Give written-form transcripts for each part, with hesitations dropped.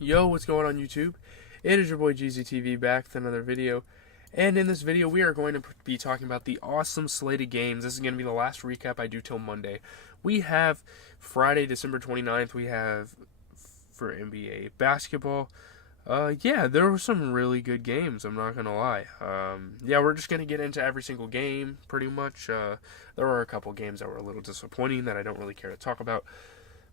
Yo, what's going on YouTube? It is your boy GZTV back with another video. And in this video, we are going to be talking about the awesome slate of games. This is going to be the last recap I do till Monday. We have Friday, December 29th, we have for NBA basketball. Yeah, there were some really good games, I'm not going to lie. Yeah, we're just going to get into every single game, pretty much. There were a couple games that were a little disappointing that I don't really care to talk about.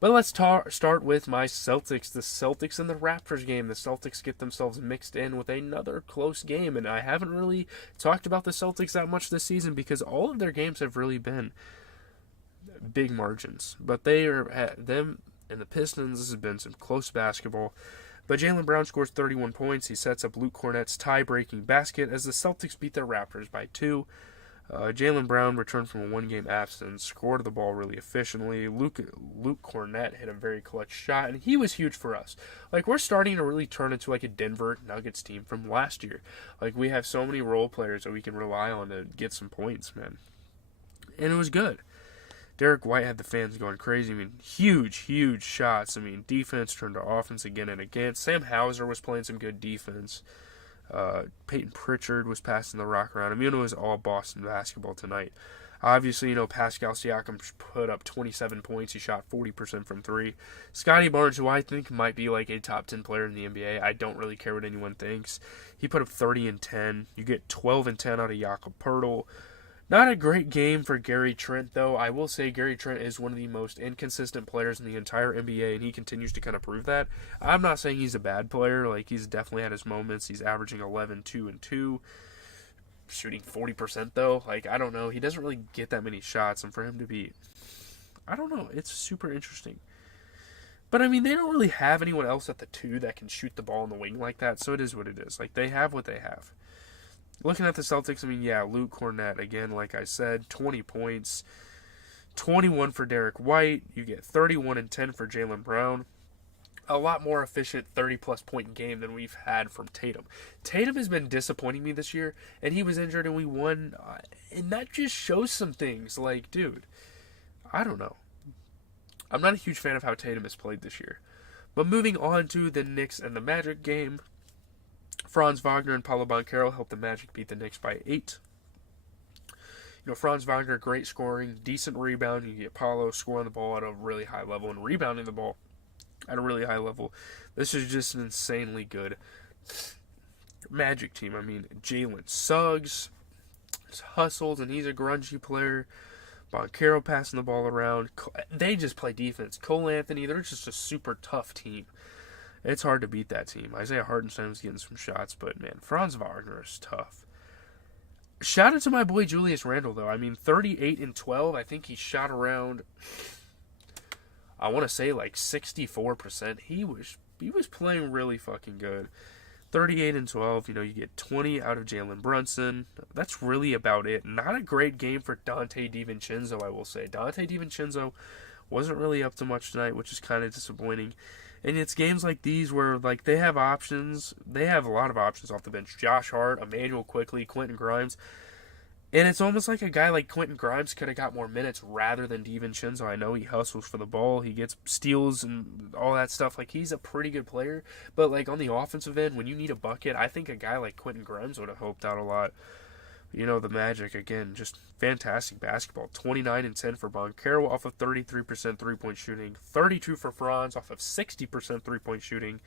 But let's start with my Celtics. The Celtics and the Raptors game. The Celtics get themselves mixed in with another close game. And I haven't really talked about the Celtics that much this season because all of their games have really been big margins. But them and the Pistons, this has been some close basketball. But Jaylen Brown scores 31 points. He sets up Luke Cornett's tie-breaking basket as the Celtics beat the Raptors by 2. Jaylen Brown returned from a one-game absence, scored the ball really efficiently. Luke Cornett hit a very clutch shot, and he was huge for us. Like, we're starting to really turn into like a Denver Nuggets team from last year. Like, we have so many role players that we can rely on to get some points, man. And it was good. Derek White had the fans going crazy. I mean, huge shots. I mean, defense turned to offense again and again. Sam Hauser was playing some good defense. Peyton Pritchard was passing the rock around. I mean, it was all Boston basketball tonight. Obviously, Pascal Siakam put up 27 points. He shot 40% from 3. Scotty Barnes, who I think might be like a top 10 player in the NBA. I don't really care what anyone thinks. He put up 30 and 10. You get 12 and 10 out of Jakob Poeltl. Not a great game for Gary Trent, though. I will say Gary Trent is one of the most inconsistent players in the entire NBA, and he continues to kind of prove that. I'm not saying he's a bad player. Like, he's definitely had his moments. He's averaging 11, 2, and 2. Shooting 40%, though. Like, I don't know. He doesn't really get that many shots, and for him to be... I don't know. It's super interesting. But, I mean, they don't really have anyone else at the 2 that can shoot the ball in the wing like that, so it is what it is. Like, they have what they have. Looking at the Celtics, I mean, yeah, Luke Cornett, again, like I said, 20 points, 21 for Derek White. You get 31 and 10 for Jaylen Brown. A lot more efficient 30-plus point game than we've had from Tatum. Tatum has been disappointing me this year, and he was injured and we won. And that just shows some things. Like, dude, I don't know. I'm not a huge fan of how Tatum has played this year. But moving on to the Knicks and the Magic game. Franz Wagner and Paolo Banchero helped the Magic beat the Knicks by 8. Franz Wagner, great scoring, decent rebound. You get Paolo scoring the ball at a really high level and rebounding the ball at a really high level. This is just an insanely good Magic team. I mean, Jalen Suggs hustles, and he's a grungy player. Banchero passing the ball around. They just play defense. Cole Anthony, they're just a super tough team. It's hard to beat that team. Isaiah Hartenstein was getting some shots, but, man, Franz Wagner is tough. Shout out to my boy Julius Randle, though. I mean, 38 and 12. I think he shot around, I want to say, like 64%. He was playing really fucking good. 38 and 12. You get 20 out of Jalen Brunson. That's really about it. Not a great game for Dante DiVincenzo, I will say. Dante DiVincenzo wasn't really up to much tonight, which is kind of disappointing. And it's games like these where, like, they have options. They have a lot of options off the bench. Josh Hart, Emmanuel Quickley, Quentin Grimes. And it's almost like a guy like Quentin Grimes could have got more minutes rather than DiVincenzo. I know he hustles for the ball. He gets steals and all that stuff. Like, he's a pretty good player. But, like, on the offensive end, when you need a bucket, I think a guy like Quentin Grimes would have helped out a lot. The Magic, again, just fantastic basketball. 29 and 10 for Banchero off of 33% three-point shooting. 32 for Franz off of 60% three-point shooting.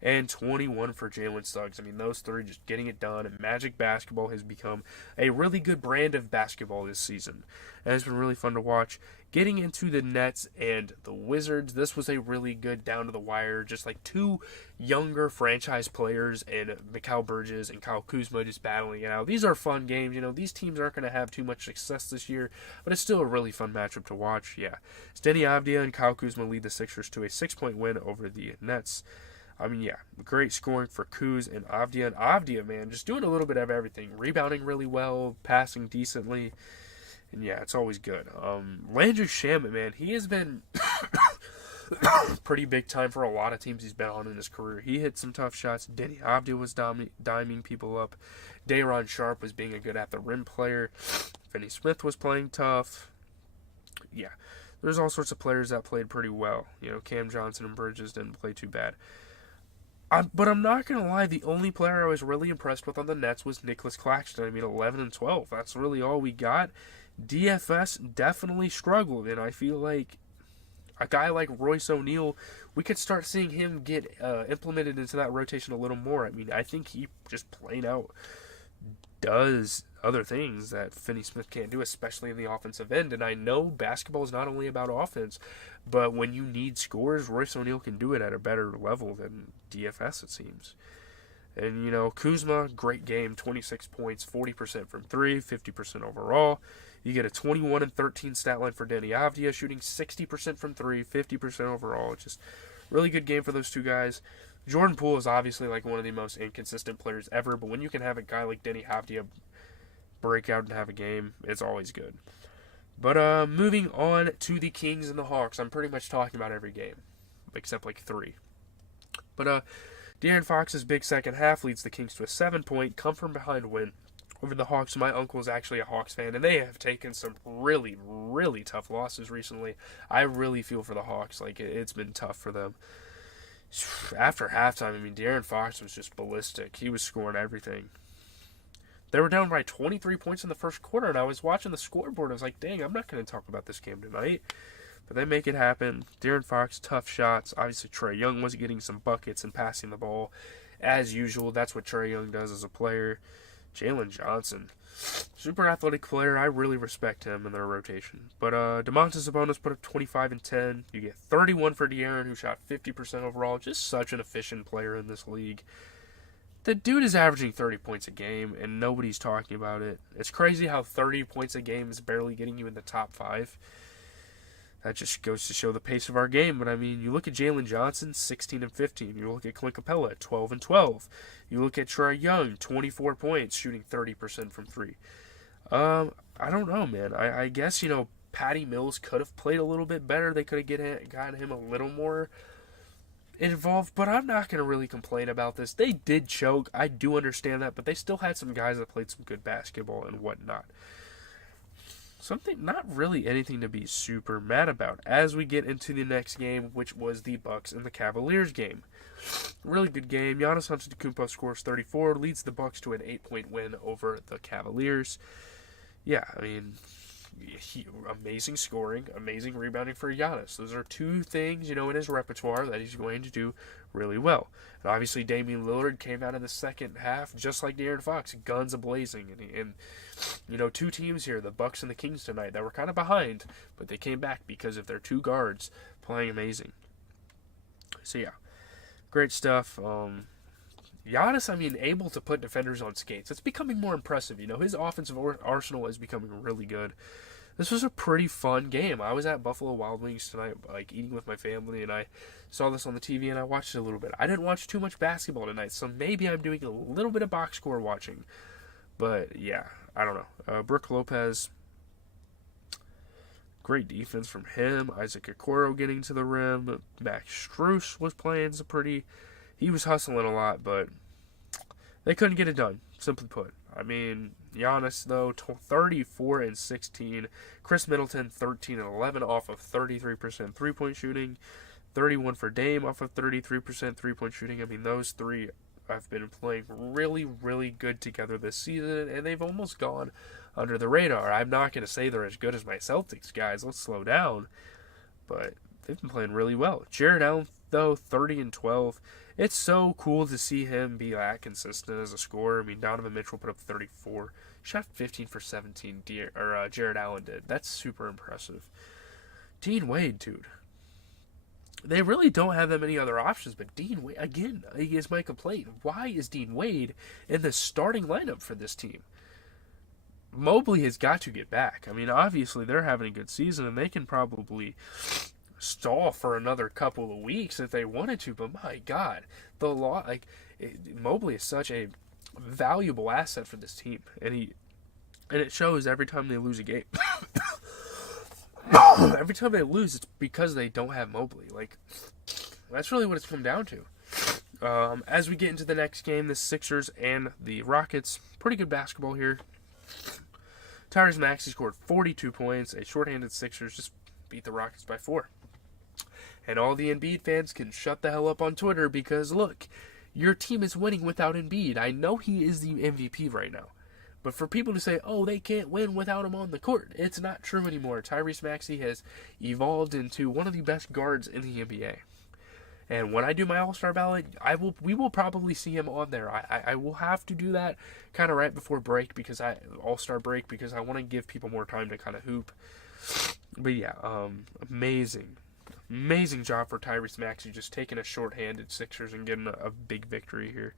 And 21 for Jalen Suggs. I mean, those three just getting it done. And Magic basketball has become a really good brand of basketball this season. And it's been really fun to watch. Getting into the Nets and the Wizards, this was a really good down-to-the-wire, just like two younger franchise players, and Mikal Bridges and Kyle Kuzma just battling it out. These are fun games. These teams aren't going to have too much success this year, but it's still a really fun matchup to watch. Yeah, Steny Avdia and Kyle Kuzma lead the Sixers to a 6-point win over the Nets. I mean, yeah, great scoring for Kuz and Avdia. And Avdia, man, just doing a little bit of everything. Rebounding really well, passing decently. And yeah, it's always good. Landry Shamet, man, he has been pretty big time for a lot of teams he's been on in his career. He hit some tough shots. Denny Avdia was diming people up. Day'Ron Sharpe was being a good at-the-rim player. Finney Smith was playing tough. Yeah, there's all sorts of players that played pretty well. Cam Johnson and Bridges didn't play too bad. But I'm not going to lie, the only player I was really impressed with on the Nets was Nicholas Claxton. I mean, 11 and 12. That's really all we got. DFS definitely struggled, and I feel like a guy like Royce O'Neal, we could start seeing him get implemented into that rotation a little more. I mean, I think he just plain out does other things that Finney Smith can't do, especially in the offensive end. And I know basketball is not only about offense, but when you need scores, Royce O'Neal can do it at a better level than DFS, it seems. And, Kuzma, great game, 26 points, 40% from 3, 50% overall. You get a 21 and 13 stat line for Denny Avdia, shooting 60% from 3, 50% overall. Just really good game for those two guys. Jordan Poole is obviously like one of the most inconsistent players ever, but when you can have a guy like Denny Avdia break out and have a game, it's always good. But moving on to the Kings and the Hawks, I'm pretty much talking about every game, except like 3. But De'Aaron Fox's big second half leads the Kings to a 7-point come-from-behind win over the Hawks. My uncle is actually a Hawks fan, and they have taken some really, really tough losses recently. I really feel for the Hawks. Like, it's been tough for them. After halftime, I mean, De'Aaron Fox was just ballistic. He was scoring everything. They were down by 23 points in the first quarter, and I was watching the scoreboard. I was like, dang, I'm not going to talk about this game tonight. But they make it happen. De'Aaron Fox, tough shots. Obviously, Trae Young was getting some buckets and passing the ball. As usual, that's what Trae Young does as a player. Jalen Johnson, super athletic player. I really respect him in their rotation. But Domantas Sabonis put up 25 and 10. You get 31 for De'Aaron, who shot 50% overall. Just such an efficient player in this league. The dude is averaging 30 points a game, and nobody's talking about it. It's crazy how 30 points a game is barely getting you in the top 5. That just goes to show the pace of our game. But, I mean, you look at Jalen Johnson, 16 and 15. You look at Clint Capella, 12 and 12. You look at Trae Young, 24 points, shooting 30% from 3. I don't know, man. I guess, Patty Mills could have played a little bit better. They could have gotten him a little more involved, but I'm not going to really complain about this. They did choke. I do understand that, but they still had some guys that played some good basketball and whatnot. Something, not really anything to be super mad about as we get into the next game, which was the Bucks and the Cavaliers game. Really good game. Giannis Antetokounmpo scores 34, leads the Bucks to an 8-point win over the Cavaliers. Yeah, I mean, amazing scoring, amazing rebounding for Giannis. Those are two things, in his repertoire that he's going to do really well. And obviously, Damian Lillard came out in the second half just like De'Aaron Fox, guns a-blazing. And two teams here, the Bucks and the Kings tonight, that were kind of behind, but they came back because of their two guards playing amazing. So, yeah, great stuff. Giannis, able to put defenders on skates. It's becoming more impressive. His offensive arsenal is becoming really good. This was a pretty fun game. I was at Buffalo Wild Wings tonight, eating with my family, and I saw this on the TV, and I watched it a little bit. I didn't watch too much basketball tonight, so maybe I'm doing a little bit of box score watching. But, yeah, I don't know. Brook Lopez, great defense from him. Isaac Okoro getting to the rim. Max Strus was playing he was hustling a lot, but they couldn't get it done, simply put. Giannis, though, 34 and 16. Chris Middleton, 13 and 11 off of 33% three-point shooting. 31 for Dame off of 33% three-point shooting. Those three have been playing really, really good together this season, and they've almost gone under the radar. I'm not going to say they're as good as my Celtics guys. Let's slow down. But they've been playing really well. Jared Allen, though, 30 and 12. It's so cool to see him be that consistent as a scorer. Donovan Mitchell put up 34. Shot 15 for 17, Jared Allen did. That's super impressive. Dean Wade, dude. They really don't have that many other options, but Dean Wade, again, is my complaint. Why is Dean Wade in the starting lineup for this team? Mobley has got to get back. Obviously, they're having a good season, and they can probably stall for another couple of weeks if they wanted to, but my God, Mobley is such a valuable asset for this team, and it shows every time they lose a game. Every time they lose, it's because they don't have Mobley. That's really what it's come down to. As we get into the next game, the Sixers and the Rockets, pretty good basketball here. Tyrese Maxey scored 42 points. A shorthanded Sixers just beat the Rockets by 4. And all the Embiid fans can shut the hell up on Twitter because, look, Your team is winning without Embiid. I know he is the MVP right now. But for people to say, oh, they can't win without him on the court, it's not true anymore. Tyrese Maxey has evolved into one of the best guards in the NBA. And when I do my All-Star ballot, we will probably see him on there. I will have to do that kind of right before break, All-Star break, because I want to give people more time to kind of hoop. But yeah, amazing job for Tyrese Maxey, just taking a short-handed Sixers and getting a big victory here.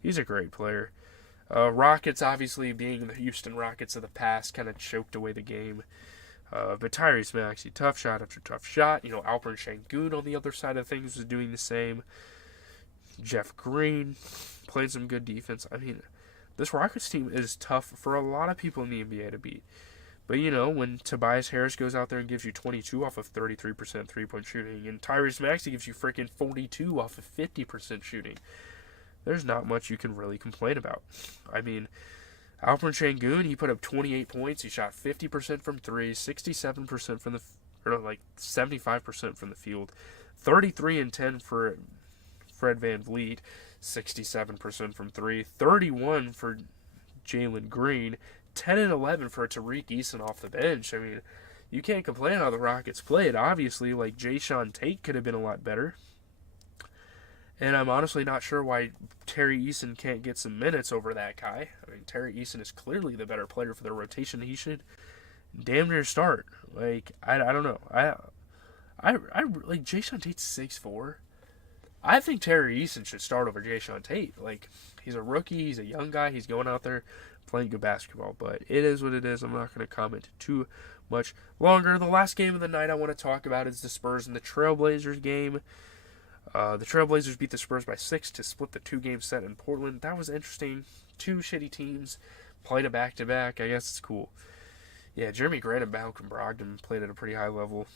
He's a great player. Rockets, obviously, being the Houston Rockets of the past, kind of choked away the game. But Tyrese Maxey, tough shot after tough shot. Alperen Şengün on the other side of things was doing the same. Jeff Green playing some good defense. I mean, this Rockets team is tough for a lot of people in the NBA to beat. But, when Tobias Harris goes out there and gives you 22 off of 33% three-point shooting, and Tyrese Maxey gives you freaking 42 off of 50% shooting, there's not much you can really complain about. I mean, Alperen Şengün, he put up 28 points. He shot 50% from three, 67% from 75% from the field, 33 and 10 for Fred VanVleet, 67% from three, 31 for Jalen Green, 10 and 11 for Tariq Eason off the bench. I mean, you can't complain how the Rockets played. Obviously, Jayshawn Tate could have been a lot better. And I'm honestly not sure why Terry Eason can't get some minutes over that guy. I mean, Terry Eason is clearly the better player for their rotation. He should damn near start. I don't know. I Jayshawn Tate's 6'4". I think Terry Eason should start over Jayshawn Tate. He's a rookie. He's a young guy. He's going out there playing good basketball. But it is what it is. I'm not going to comment too much longer. The last game of the night I want to talk about is the Spurs and the Trailblazers game. The Trailblazers beat the Spurs by 6 to split the 2-game set in Portland. That was interesting. Two shitty teams played a back-to-back. I guess it's cool. Yeah, Jeremy Grant and Malcolm Brogdon played at a pretty high level.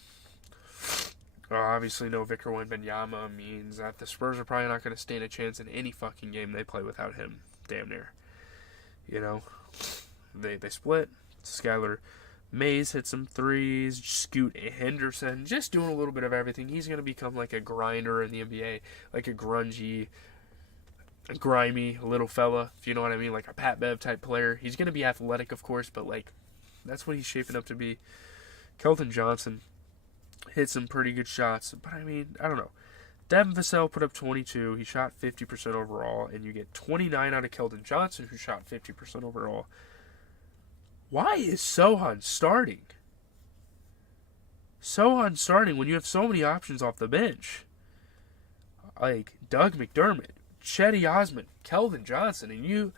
Obviously, no Victor Wembanyama means that the Spurs are probably not going to stand a chance in any fucking game they play without him. Damn near. They split. Skylar Mays hit some threes. Scoot Henderson, just doing a little bit of everything. He's going to become like a grinder in the NBA, like a grungy, grimy little fella, if you know what I mean, like a Pat Bev type player. He's going to be athletic, of course, but that's what he's shaping up to be. Kelton Johnson hit some pretty good shots, but I mean, I don't know. Devin Vassell put up 22. He shot 50% overall, and you get 29 out of Kelton Johnson, who shot 50% overall. Why is Sohan starting? Sohan starting when you have so many options off the bench. Doug McDermott, Chetty Osman, Keldon Johnson, and you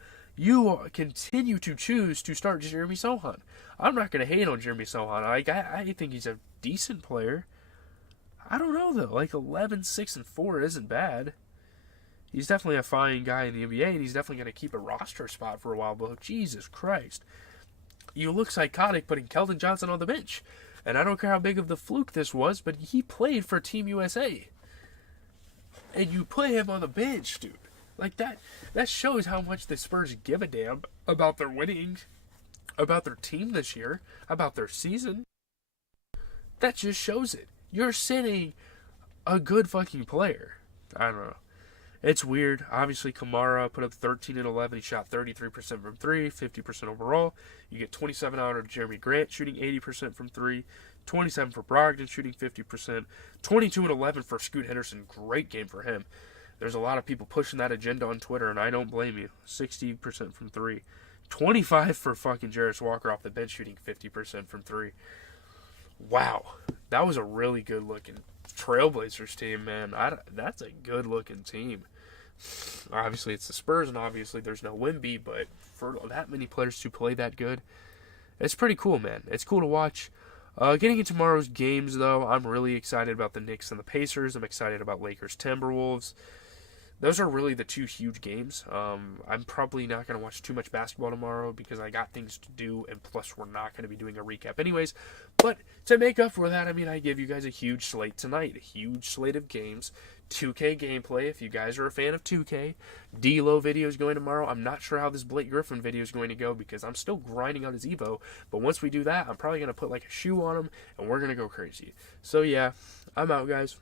continue to choose to start Jeremy Sohan. I'm not going to hate on Jeremy Sohan. I think he's a decent player. I don't know, though. 11, 6, and 4 isn't bad. He's definitely a fine guy in the NBA, and he's definitely going to keep a roster spot for a while, but Jesus Christ. You look psychotic putting Keldon Johnson on the bench. And I don't care how big of the fluke this was, but he played for Team USA. And you put him on the bench, dude. That shows how much the Spurs give a damn about their winning, about their team this year, about their season. That just shows it. You're sitting a good fucking player. I don't know. It's weird. Obviously, Kamara put up 13 and 11. He shot 33% from 3, 50% overall. You get 27 out of Jeremy Grant, shooting 80% from 3, 27 for Brogdon, shooting 50%, 22 and 11 for Scoot Henderson. Great game for him. There's a lot of people pushing that agenda on Twitter, and I don't blame you. 60% from 3. 25 for fucking Jarris Walker off the bench, shooting 50% from 3. Wow. That was a really good-looking Trailblazers team, man. That's a good-looking team. Obviously, it's the Spurs, and obviously there's no Wemby, but for that many players to play that good, it's pretty cool, man. It's cool to watch. Getting into tomorrow's games, though, I'm really excited about the Knicks and the Pacers. I'm excited about Lakers Timberwolves. Those are really the two huge games. I'm probably not going to watch too much basketball tomorrow because I got things to do, and plus we're not going to be doing a recap anyways. But to make up for that, I give you guys a huge slate tonight, a huge slate of games. 2K gameplay, if you guys are a fan of 2K. D-Lo video is going tomorrow. I'm not sure how this Blake Griffin video is going to go because I'm still grinding out his Evo. But once we do that, I'm probably going to put a shoe on him, and we're going to go crazy. So yeah, I'm out, guys.